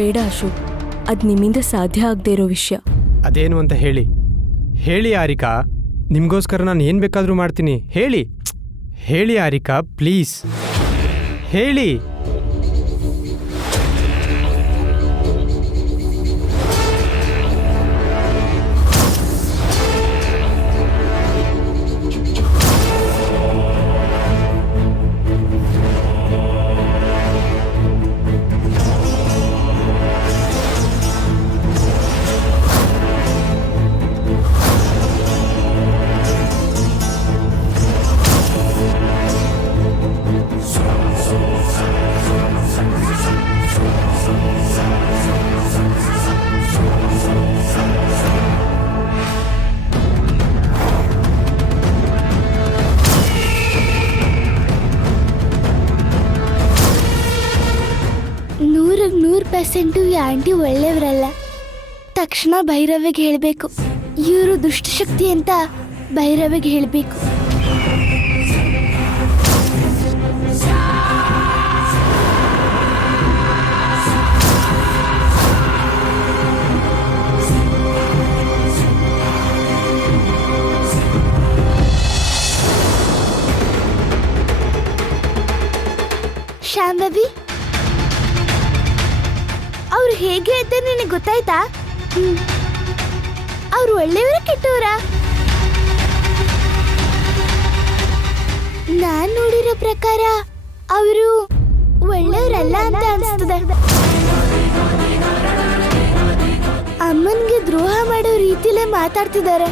ಬೇಡ ಅಶೋಕ್, ಅದು ನಿಮ್ಮಿಂದ ಸಾಧ್ಯ ಆಗದೆ ಇರೋ ವಿಷಯ. ಅದೇನು ಅಂತ ಹೇಳಿ. ಹೇಳಿ ಆರಿಕಾ, ನಿಮಗೋಸ್ಕರ ನಾನು ಏನು ಬೇಕಾದರೂ ಮಾಡ್ತೀನಿ. ಹೇಳಿ ಹೇಳಿ ಆರಿಕಾ, ಪ್ಲೀಸ್ ಹೇಳಿ. ಈ ಆಂಟಿ ಒಳ್ಳೆಯವರಲ್ಲ. ತಕ್ಷಣ ಭೈರವಿಗೆ ಹೇಳಬೇಕು, ಇವರು ದುಷ್ಟಶಕ್ತಿ ಅಂತ ಭೈರವಿಗೆ ಹೇಳಬೇಕು. ಶ್ಯಾಮ್ ಬೇಬಿ, ಅವ್ರು ಹೇಗೆ ಅಂತ ನಿನಗೆ ಗೊತ್ತಾಯ್ತಾ? ಅವ್ರು ಒಳ್ಳೆಯವರ ಕೆಟ್ಟವರ? ನಾನ್ ನೋಡಿರೋ ಪ್ರಕಾರ ಅವರು ಒಳ್ಳೆಯವರಲ್ಲ ಅಂತ ಅನಿಸ್ತದೆ. ಅಮ್ಮನ್ಗೆ ದ್ರೋಹ ಮಾಡೋ ರೀತಿಲೇ ಮಾತಾಡ್ತಿದ್ದಾರೆ.